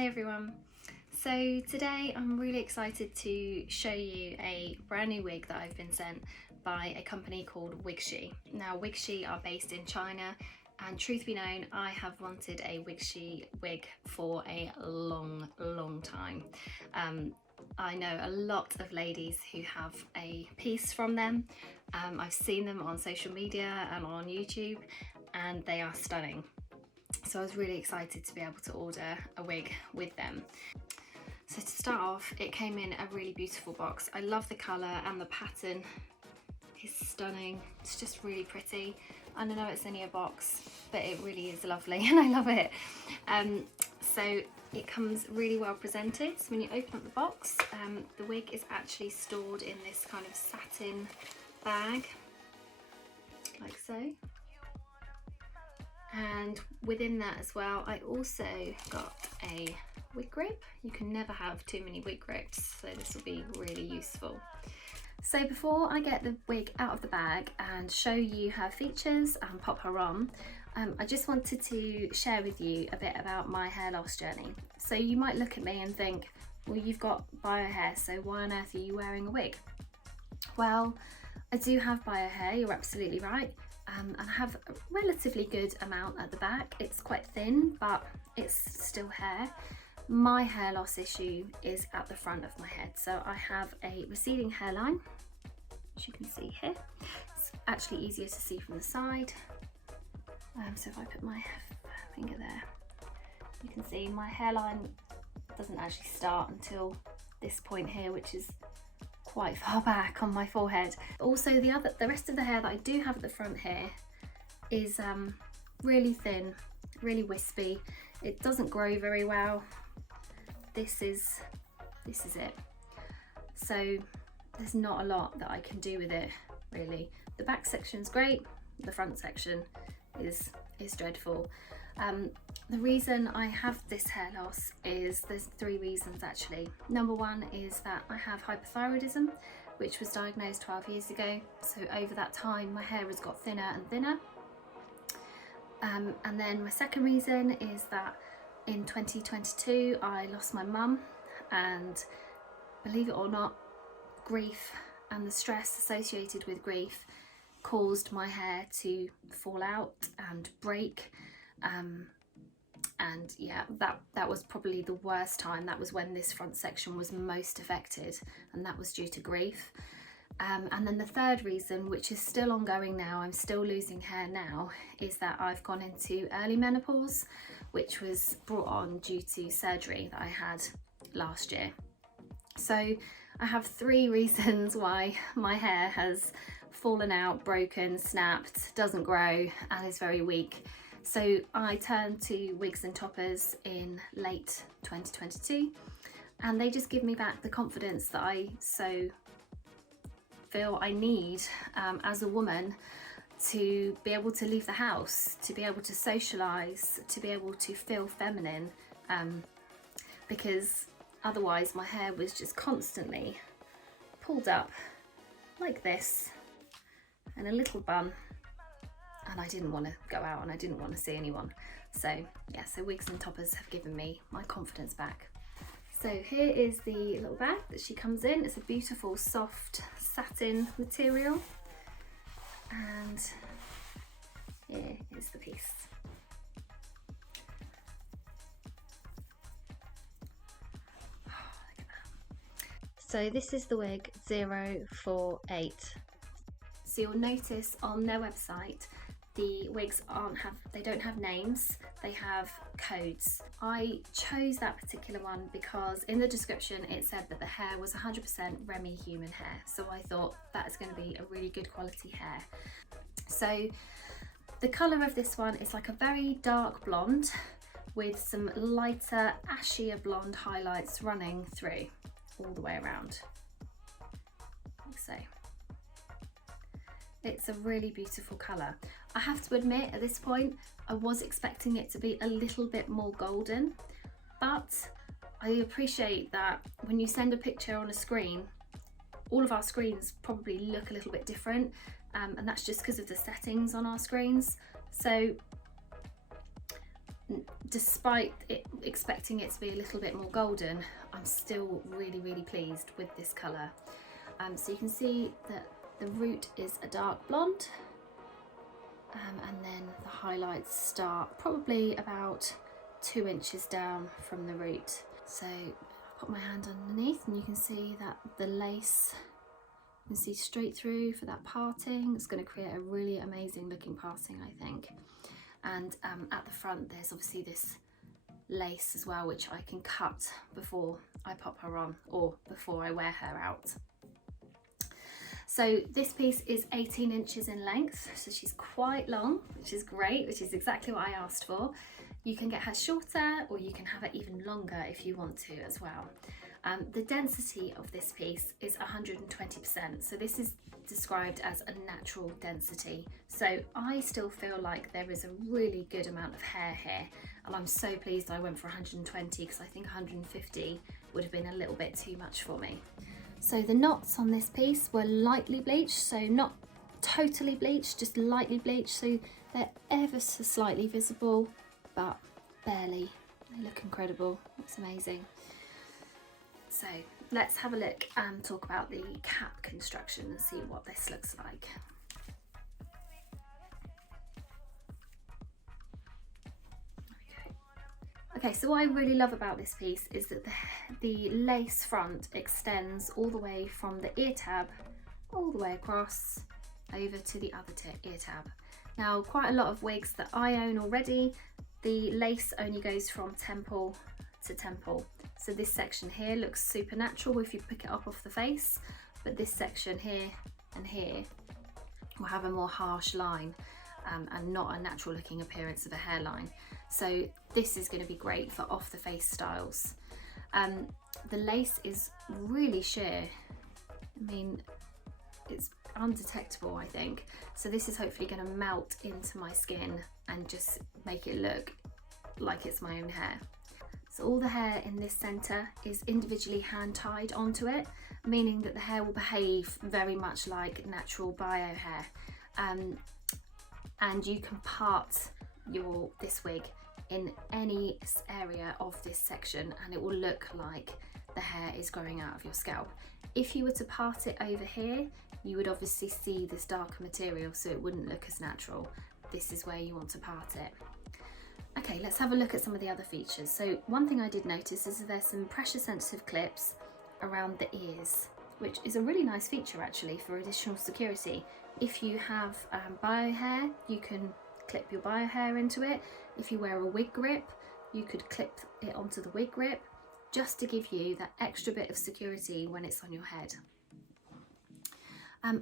Hey everyone. So today I'm really excited to show you a brand new wig that I've been sent by a company called Wigshe. Now Wigshe are based in China, and truth be known, I have wanted a Wigshe wig for a long time. I know a lot of ladies who have a piece from them. I've seen them on social media and on YouTube, and they are stunning. So I was really excited to be able to order a wig with them. So to start off, it came in a really beautiful box. I love the colour and the pattern is stunning. It's just really pretty. And I know it's only a box, but it really is lovely and I love it. So it comes really well presented. So when you open up the box, the wig is actually stored in this kind of satin bag, like so. And within that as well, I also got a wig grip. You can never have too many wig grips, so this will be really useful. So before I get the wig out of the bag and show you her features and pop her on, I just wanted to share with you a bit about my hair loss journey. So you might look at me and think, well, you've got bio hair, so why on earth are you wearing a wig? Well, I do have bio hair, you're absolutely right. And I have a relatively good amount at the back. It's quite thin, but it's still hair. My hair loss issue is at the front of my head. So I have a receding hairline, as you can see here. It's actually easier to see from the side. So if I put my finger there, you can see my hairline doesn't actually start until this point here, which is quite far back on my forehead. Also the rest of the hair that I do have at the front here is really thin, really wispy. It doesn't grow very well. This is it. So there's not a lot that I can do with it really. The back section's great, the front section is dreadful. The reason I have this hair loss is there's three reasons actually. Number one is that I have hypothyroidism, which was diagnosed 12 years ago. So over that time, my hair has got thinner and thinner. And then my second reason is that in 2022, I lost my mum, and believe it or not, grief and the stress associated with grief caused my hair to fall out and break. And yeah, that was probably the worst time. That was when this front section was most affected, and that was due to grief. And then the third reason, which is still ongoing now, I'm still losing hair now, is that I've gone into early menopause, which was brought on due to surgery that I had last year. So I have three reasons why my hair has fallen out, broken, snapped, doesn't grow, and is very weak. So I turned to wigs and toppers in late 2022, and they just give me back the confidence that I so feel I need as a woman to be able to leave the house, to be able to socialise, to be able to feel feminine, because otherwise my hair was just constantly pulled up like this in a little bun. And I didn't want to go out and I didn't want to see anyone. So yeah, so wigs and toppers have given me my confidence back. So here is the little bag that she comes in. It's a beautiful soft satin material. And here is the piece. Oh, look at that. So this is the wig 048. So you'll notice on their website, the wigs they don't have names, they have codes. I chose that particular one because in the description it said that the hair was 100% Remy human hair. So I thought that is going to be a really good quality hair. So the colour of this one is like a very dark blonde with some lighter ashier blonde highlights running through all the way around, like so. It's a really beautiful colour. I have to admit at this point I was expecting it to be a little bit more golden, but I appreciate that when you send a picture on a screen, all of our screens probably look a little bit different, and that's just because of the settings on our screens. So despite expecting it to be a little bit more golden, I'm still really pleased with this colour. So you can see that the root is a dark blonde, and then the highlights start probably about 2 inches down from the root. So I'll put my hand underneath and you can see that the lace, you can see straight through for that parting. It's going to create a really amazing looking parting, I think. And at the front there's obviously this lace as well, which I can cut before I pop her on or before I wear her out. So this piece is 18 inches in length, so she's quite long, which is great, which is exactly what I asked for. You can get her shorter or you can have it even longer if you want to as well. The density of this piece is 120%, so this is described as a natural density. So I still feel like there is a really good amount of hair here, and I'm so pleased I went for 120 because I think 150 would have been a little bit too much for me. So the knots on this piece were lightly bleached, so not totally bleached, just lightly bleached, so they're ever so slightly visible, but barely. They look incredible. It's amazing. So let's have a look and talk about the cap construction and see what this looks like. Okay, so what I really love about this piece is that the lace front extends all the way from the ear tab all the way across over to the other ear tab. Now, quite a lot of wigs that I own already, the lace only goes from temple to temple. So this section here looks super natural if you pick it up off the face, but this section here and here will have a more harsh line and not a natural looking appearance of a hairline. So this is going to be great for off the face styles. The lace is really sheer. I mean, it's undetectable, I think. So this is hopefully going to melt into my skin and just make it look like it's my own hair. So all the hair in this centre is individually hand tied onto it, meaning that the hair will behave very much like natural bio hair. And you can part this wig in any area of this section and it will look like the hair is growing out of your scalp. If you were to part it over here, you would obviously see this darker material, so it wouldn't look as natural. This is where you want to part it. Okay, let's have a look at some of the other features. So one thing I did notice is that there's some pressure sensitive clips around the ears, which is a really nice feature actually for additional security. If you have bio hair, you can clip your bio hair into it. If you wear a wig grip, you could clip it onto the wig grip, just to give you that extra bit of security when it's on your head.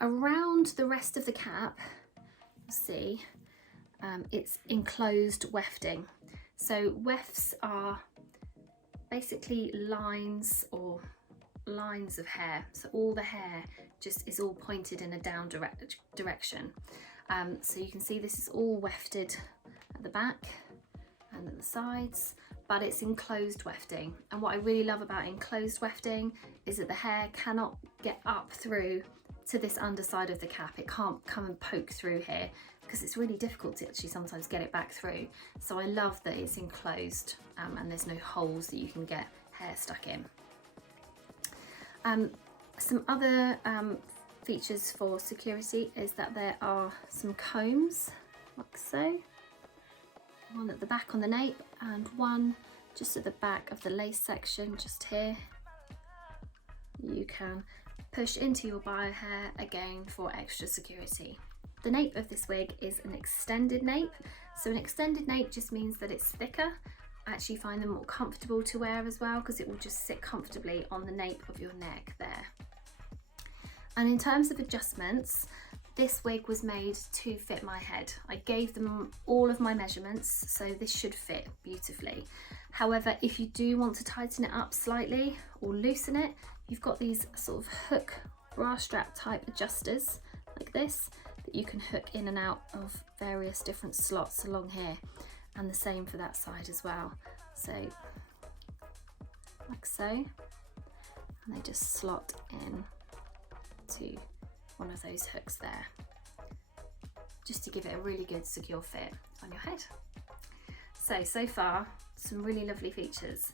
Around the rest of the cap, you'll see it's enclosed wefting. So wefts are basically lines of hair. So all the hair just is all pointed in a down direction. So you can see this is all wefted at the back and at the sides, but it's enclosed wefting. And what I really love about enclosed wefting is that the hair cannot get up through to this underside of the cap. It can't come and poke through here because it's really difficult to actually sometimes get it back through. So I love that it's enclosed and there's no holes that you can get hair stuck in. Some other features for security is that there are some combs like so, one at the back on the nape and one just at the back of the lace section just here. You can push into your bio hair again for extra security. The nape of this wig is an extended nape. So an extended nape just means that it's thicker. I actually find them more comfortable to wear as well because it will just sit comfortably on the nape of your neck there. And in terms of adjustments, this wig was made to fit my head. I gave them all of my measurements, so this should fit beautifully. However, if you do want to tighten it up slightly or loosen it, you've got these sort of hook bra strap type adjusters like this that you can hook in and out of various different slots along here, and the same for that side as well. So like so, and they just slot in to one of those hooks there, just to give it a really good secure fit on your head. So far, some really lovely features.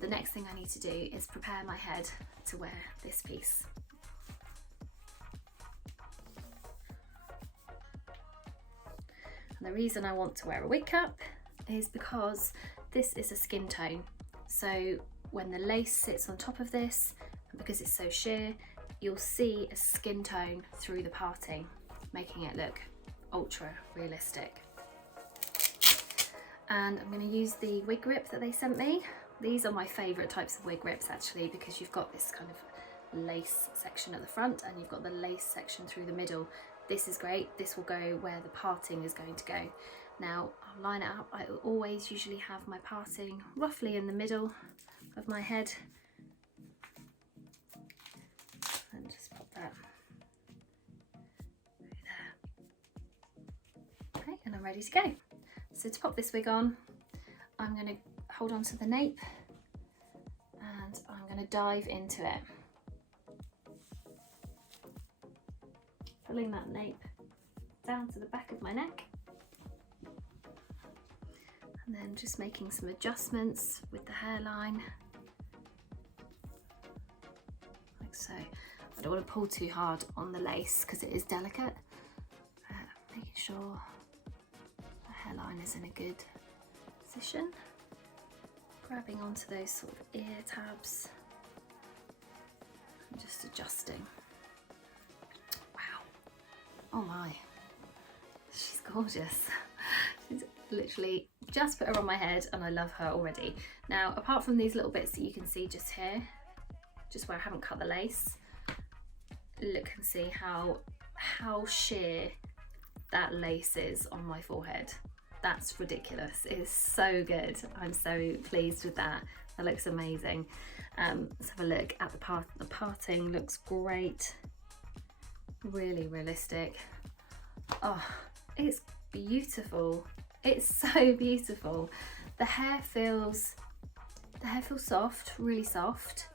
The next thing I need to do is prepare my head to wear this piece. And the reason I want to wear a wig cap is because this is a skin tone. So when the lace sits on top of this, and because it's so sheer, you'll see a skin tone through the parting, making it look ultra realistic. And I'm going to use the wig grip that they sent me. These are my favourite types of wig grips actually, because you've got this kind of lace section at the front and you've got the lace section through the middle. This is great. This will go where the parting is going to go. Now I'll line it up. I always usually have my parting roughly in the middle of my head. And just pop that there. Okay, and I'm ready to go. So to pop this wig on, I'm going to hold on to the nape and I'm going to dive into it. Pulling that nape down to the back of my neck. And then just making some adjustments with the hairline. Like so. I don't want to pull too hard on the lace because it is delicate. Making sure the hairline is in a good position. Grabbing onto those sort of ear tabs and just adjusting. Wow. Oh my. She's gorgeous. She's literally just put her on my head and I love her already. Now, apart from these little bits that you can see just here, just where I haven't cut the lace, look and see how sheer that lace is on my forehead. That's ridiculous. It is so good. I'm so pleased with that. That looks amazing. Let's have a look at the parting. Looks great. Really realistic. Oh, it's beautiful. It's so beautiful. The hair feels soft, really soft.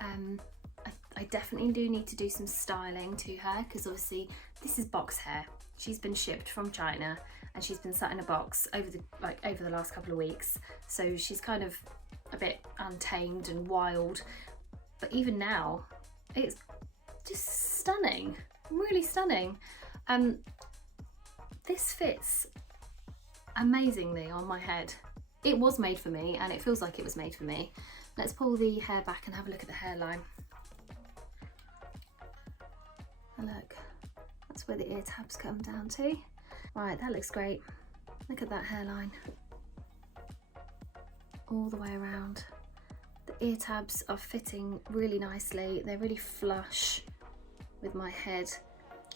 I definitely do need to do some styling to her because obviously this is box hair. She's been shipped from China and she's been sat in a box over the last couple of weeks. So she's kind of a bit untamed and wild. But even now, it's just stunning, really stunning. This fits amazingly on my head. It was made for me and it feels like it was made for me. Let's pull the hair back and have a look at the hairline. And look, that's where the ear tabs come down to. Right, that looks great. Look at that hairline. All the way around. The ear tabs are fitting really nicely. They're really flush with my head.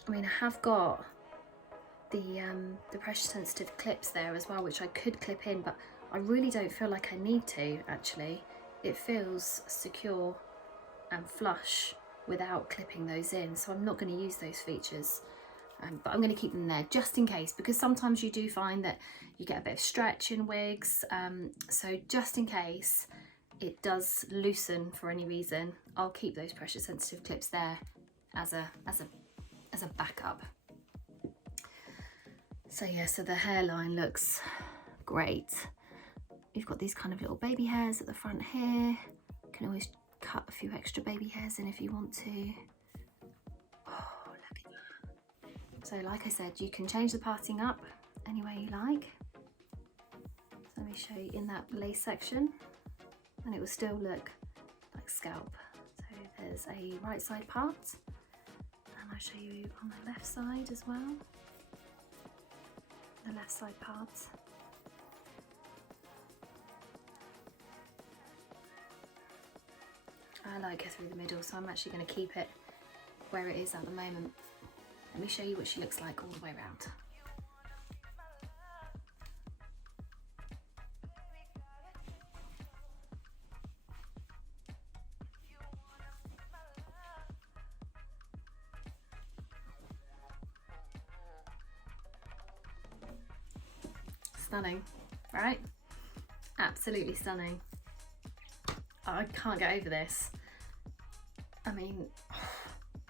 I mean, I have got the pressure sensitive clips there as well, which I could clip in, but I really don't feel like I need to actually. It feels secure and flush without clipping those in, so I'm not going to use those features, but I'm going to keep them there just in case, because sometimes you do find that you get a bit of stretch in wigs, so just in case it does loosen for any reason, I'll keep those pressure sensitive clips there as a backup. So yeah, so the hairline looks great. You've got these kind of little baby hairs at the front here. You can always cut a few extra baby hairs in if you want to. Oh, look at that. So like I said, you can change the parting up any way you like. So let me show you in that lace section, and it will still look like scalp. So there's a right side part, and I'll show you on the left side as well. The left side part. I like her through the middle, so I'm actually going to keep it where it is at the moment. Let me show you what she looks like all the way around. Stunning, right? Absolutely stunning. I can't get over this. I mean,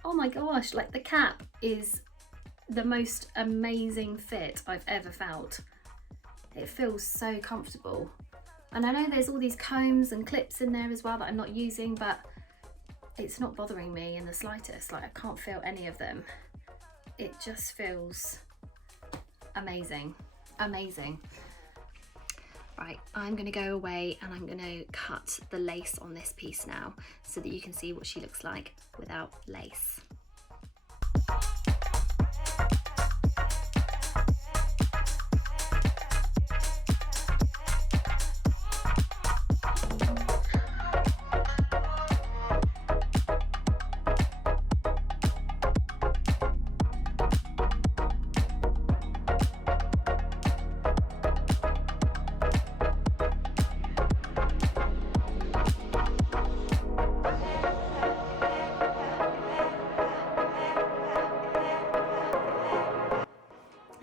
oh my gosh, like the cap is the most amazing fit I've ever felt. It feels so comfortable. And I know there's all these combs and clips in there as well that I'm not using, but it's not bothering me in the slightest. Like, I can't feel any of them. It just feels amazing, amazing. Right, I'm gonna go away and I'm gonna cut the lace on this piece now so that you can see what she looks like without lace.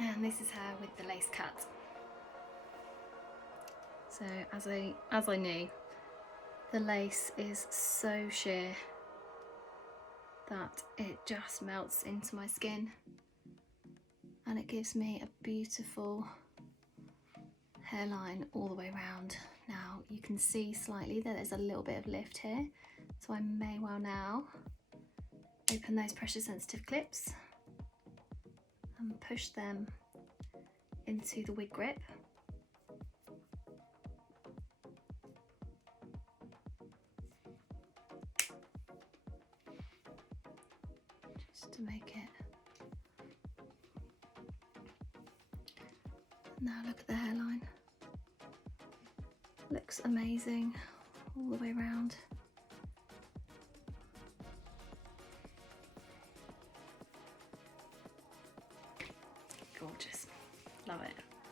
And this is her with the lace cut. So as I knew, the lace is so sheer that it just melts into my skin, and it gives me a beautiful hairline all the way around. Now you can see slightly that there's a little bit of lift here, so I may well now open those pressure sensitive clips and push them into the wig grip. Just to make it. Now look at the hairline. Looks amazing all the way around.